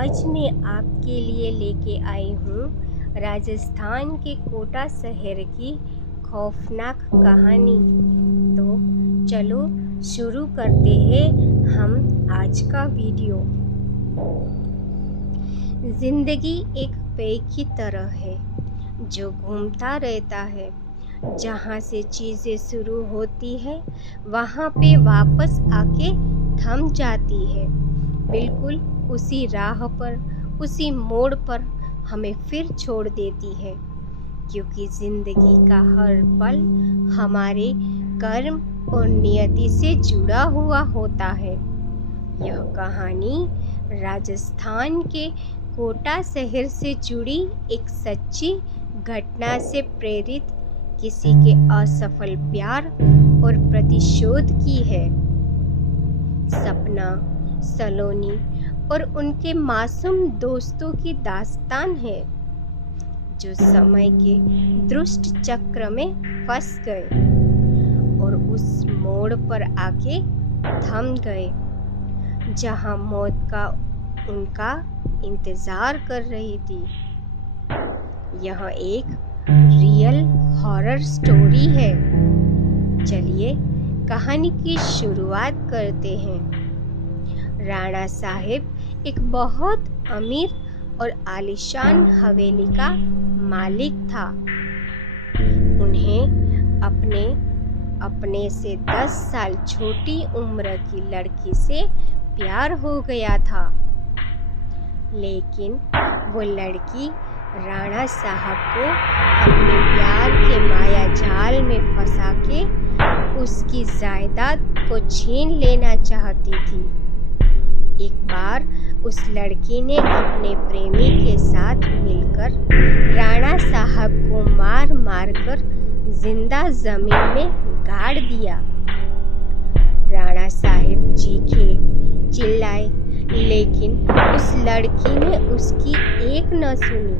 आज मैं आपके लिए लेके आई हूँ राजस्थान के कोटा शहर की खौफनाक कहानी। तो चलो शुरू करते हैं हम आज का वीडियो। जिंदगी एक पेय की तरह है जो घूमता रहता है। जहाँ से चीज़ें शुरू होती है वहाँ पे वापस आके थम जाती है, बिल्कुल उसी राह पर, उसी मोड़ पर हमें फिर छोड़ देती है। क्योंकि ज़िंदगी का हर पल हमारे कर्म और नियति से जुड़ा हुआ होता है। यह कहानी राजस्थान के कोटा शहर से जुड़ी एक सच्ची घटना से प्रेरित किसी के असफल प्यार और प्रतिशोध की है। सपना, सलोनी और उनके मासूम दोस्तों की दास्तान है जो समय के दुष्ट चक्र में फंस गए और उस मोड़ पर आके थम गए जहां मौत का उनका इंतजार कर रही थी। यह एक रियल हॉरर स्टोरी है। चलिए कहानी की शुरुआत करते हैं। राणा साहिब एक बहुत अमीर और आलीशान हवेली का मालिक था। उन्हें अपने से 10 साल छोटी उम्र की लड़की से प्यार हो गया था, लेकिन वो लड़की राणा साहब को अपने प्यार के माया जाल में फंसा के उसकी जायदाद को छीन लेना चाहती थी। एक बार उस लड़की ने अपने प्रेमी के साथ मिलकर राणा साहब को मार मार कर जिंदा जमीन में गाड़ दिया। राणा साहब चीखे, चिल्लाए, लेकिन उस लड़की ने उसकी एक न सुनी।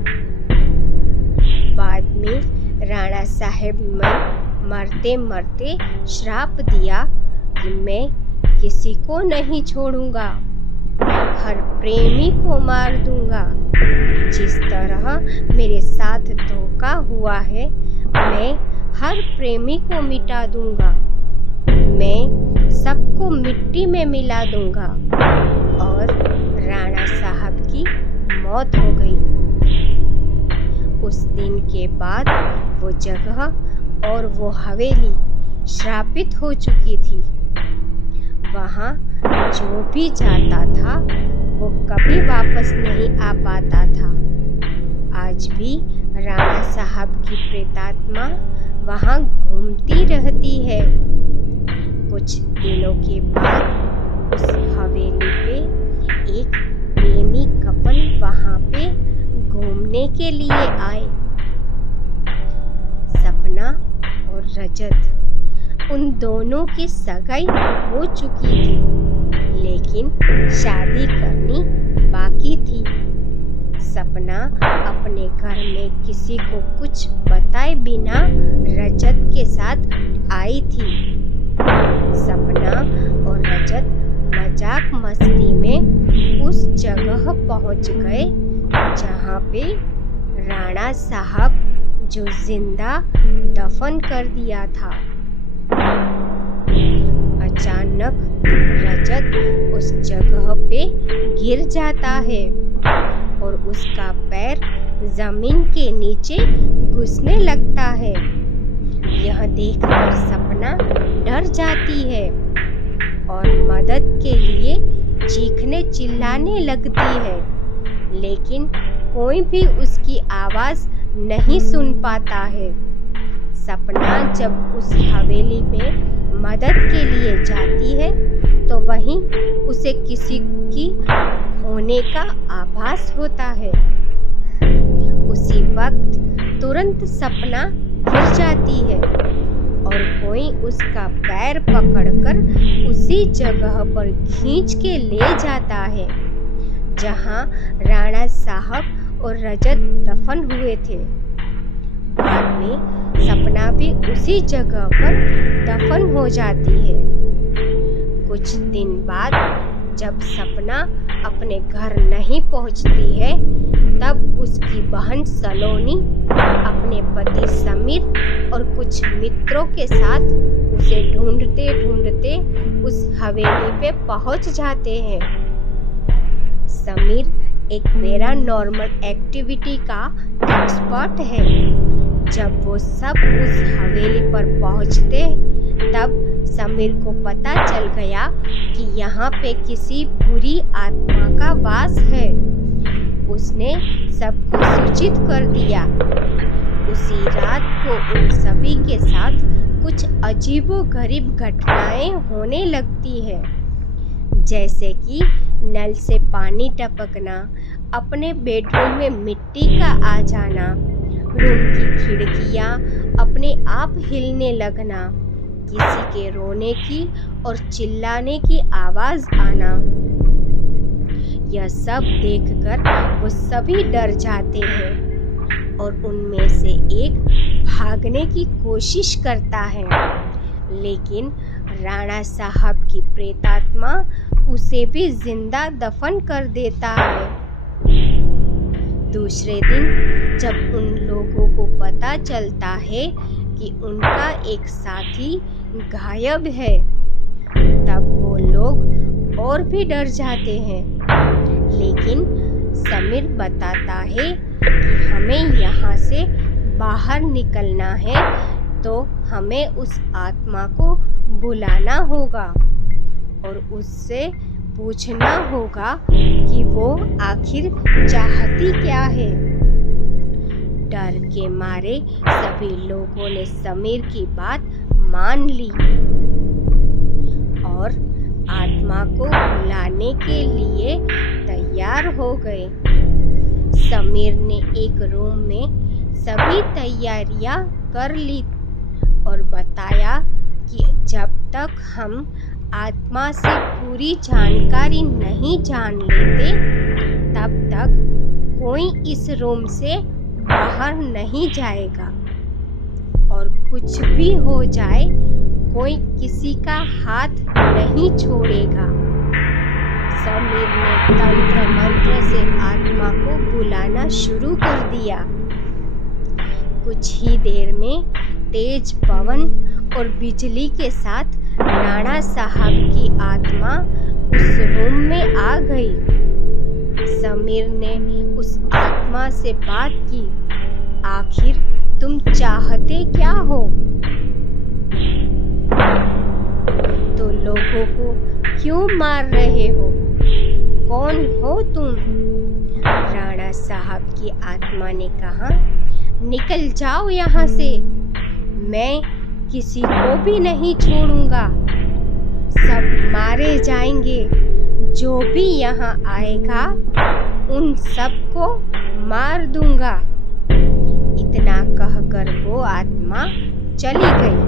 बाद में राणा साहब ने मरते मरते श्राप दिया कि मैं किसी को नहीं छोड़ूंगा, हर प्रेमी को मार दूंगा। जिस तरह मेरे साथ धोखा हुआ है, मैं हर प्रेमी को मिटा दूंगा। मैं सबको मिट्टी में मिला दूंगा। और राणा साहब की मौत हो गई। उस दिन के बाद वो जगह और वो हवेली श्रापित हो चुकी थी। वहाँ जो भी जाता था वो कभी वापस नहीं आ पाता था। आज भी राणा साहब की प्रेतात्मा वहाँ घूमती रहती है। कुछ दिनों के बाद उस हवेली पे एक प्रेमी कपल वहाँ पे घूमने के लिए आए। सपना और रजत, उन दोनों की सगाई हो चुकी थी, लेकिन शादी करनी बाकी थी। सपना अपने घर में किसी को कुछ बताए बिना रजत के साथ आई थी। सपना और रजत मजाक मस्ती में उस जगह पहुंच गए जहां पे राणा साहब जो जिंदा दफन कर दिया था। अचानक रजत उस जगह पे गिर जाता है और उसका पैर जमीन के नीचे घुसने लगता है। यह देखकर सपना डर जाती है और मदद के लिए चीखने चिल्लाने लगती है, लेकिन कोई भी उसकी आवाज़ नहीं सुन पाता है। सपना जब उस हवेली में मदद के लिए जाती है तो वहीं उसे किसी की होने का आभास होता है। उसी वक्त तुरंत सपना गिर जाती है और कोई उसका पैर पकड़कर उसी जगह पर खींच के ले जाता है जहां राणा साहब और रजत दफन हुए थे। बाद में सपना भी उसी जगह पर दफन हो जाती है। कुछ दिन बाद जब सपना अपने घर नहीं पहुंचती है तब उसकी बहन सलोनी अपने पति समीर और कुछ मित्रों के साथ उसे ढूंढते ढूंढते उस हवेली पे पहुंच जाते हैं। समीर एक पैरानॉर्मल एक्टिविटी का एक्सपर्ट है। जब वो सब उस हवेली पर पहुंचते तब समीर को पता चल गया कि यहाँ पे किसी बुरी आत्मा का वास है। उसने सबको सूचित कर दिया। उसी रात को उन सभी के साथ कुछ अजीबोगरीब घटनाएं होने लगती है, जैसे कि नल से पानी टपकना, अपने बेडरूम में मिट्टी का आ जाना, रूम की खिड़कियां अपने आप हिलने लगना, किसी के रोने की और चिल्लाने की आवाज आना। यह सब देखकर वो सभी डर जाते हैं और उनमें से एक भागने की कोशिश करता है, लेकिन राणा साहब की प्रेतात्मा उसे भी जिंदा दफन कर देता है। दूसरे दिन जब उन लोगों को पता चलता है कि उनका एक साथी गायब है, तब वो लोग और भी डर जाते हैं। लेकिन समीर बताता है कि हमें यहाँ से बाहर निकलना है, तो हमें उस आत्मा को बुलाना होगा और उससे पूछना होगा कि वो आखिर चाहती क्या है। डर के मारे सभी लोगों ने समीर की बात मान ली और आत्मा को बुलाने के लिए तैयार हो गए। समीर ने एक रूम में सभी तैयारियां कर ली और बताया कि जब तक हम आत्मा से पूरी जानकारी नहीं जान लेते तब तक कोई इस रूम से बाहर नहीं जाएगा और कुछ भी हो जाए कोई किसी का हाथ नहीं छोड़ेगा। समीर ने तंत्र मंत्र से आत्मा को बुलाना शुरू कर दिया। कुछ ही देर में तेज पवन और बिजली के साथ राणा साहब की आत्मा उस रूम में आ गई। समीर ने उस आत्मा से बात की, आखिर तुम चाहते क्या हो? तो लोगों को क्यों मार रहे हो? कौन हो तुम? राणा साहब की आत्मा ने कहा, निकल जाओ यहाँ से, मैं किसी को भी नहीं छोड़ूंगा, सब मारे जाएंगे। जो भी यहाँ आएगा उन सबको मार दूंगा। इतना कहकर वो आत्मा चली गई।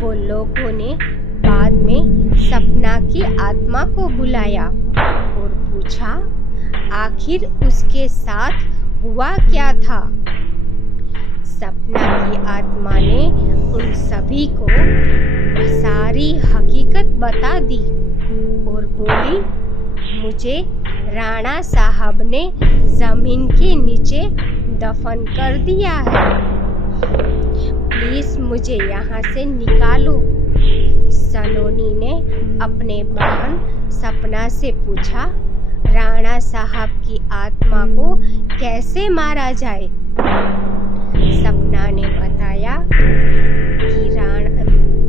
वो लोगों ने बाद में सपना की आत्मा को बुलाया और पूछा आखिर उसके साथ हुआ क्या था। सपना की आत्मा ने उन सभी को सारी हकीकत बता दी और बोली, मुझे राणा साहब ने जमीन के नीचे दफन कर दिया है, प्लीज मुझे यहाँ से निकालो। सलोनी ने अपने बहन सपना से पूछा, राणा साहब की आत्मा को कैसे मारा जाए। सपना ने बताया कि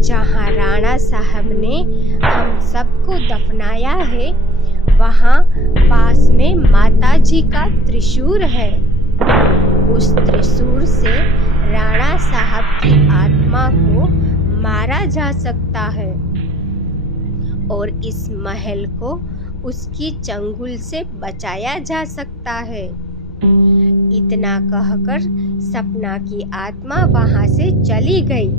जहाँ राणा साहब ने हम सबको दफनाया है वहाँ पास में माता जी का त्रिशूल है। उस त्रिशूल से राणा साहब की आत्मा को मारा जा सकता है और इस महल को उसकी चंगुल से बचाया जा सकता है। इतना कहकर सपना की आत्मा वहां से चली गई।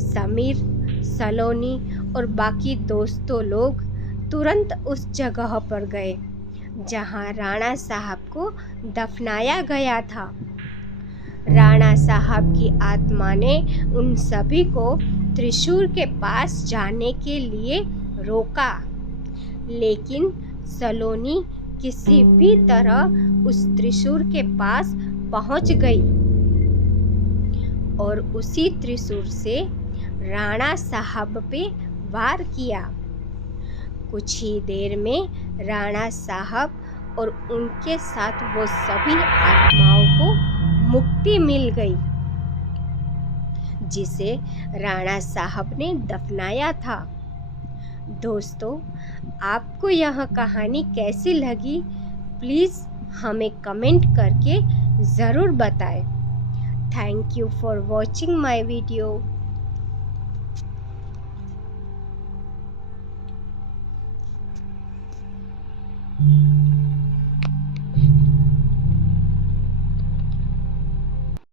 समीर, सलोनी और बाकी दोस्तों लोग तुरंत उस जगह पर गए जहां राणा साहब को दफनाया गया था। राणा साहब की आत्मा ने उन सभी को त्रिशूल के पास जाने के लिए रोका लेकिन सलोनी किसी भी तरह उस त्रिशूल के पास पहुंच गई और उसी त्रिशूल से राणा साहब पे वार किया। कुछ ही देर में राणा साहब और उनके साथ वो सभी आत्माओं को मुक्ति मिल गई जिसे राणा साहब ने दफनाया था। दोस्तों, आपको यह कहानी कैसी लगी प्लीज़ हमें कमेंट करके ज़रूर बताएं। Thank you for watching my video.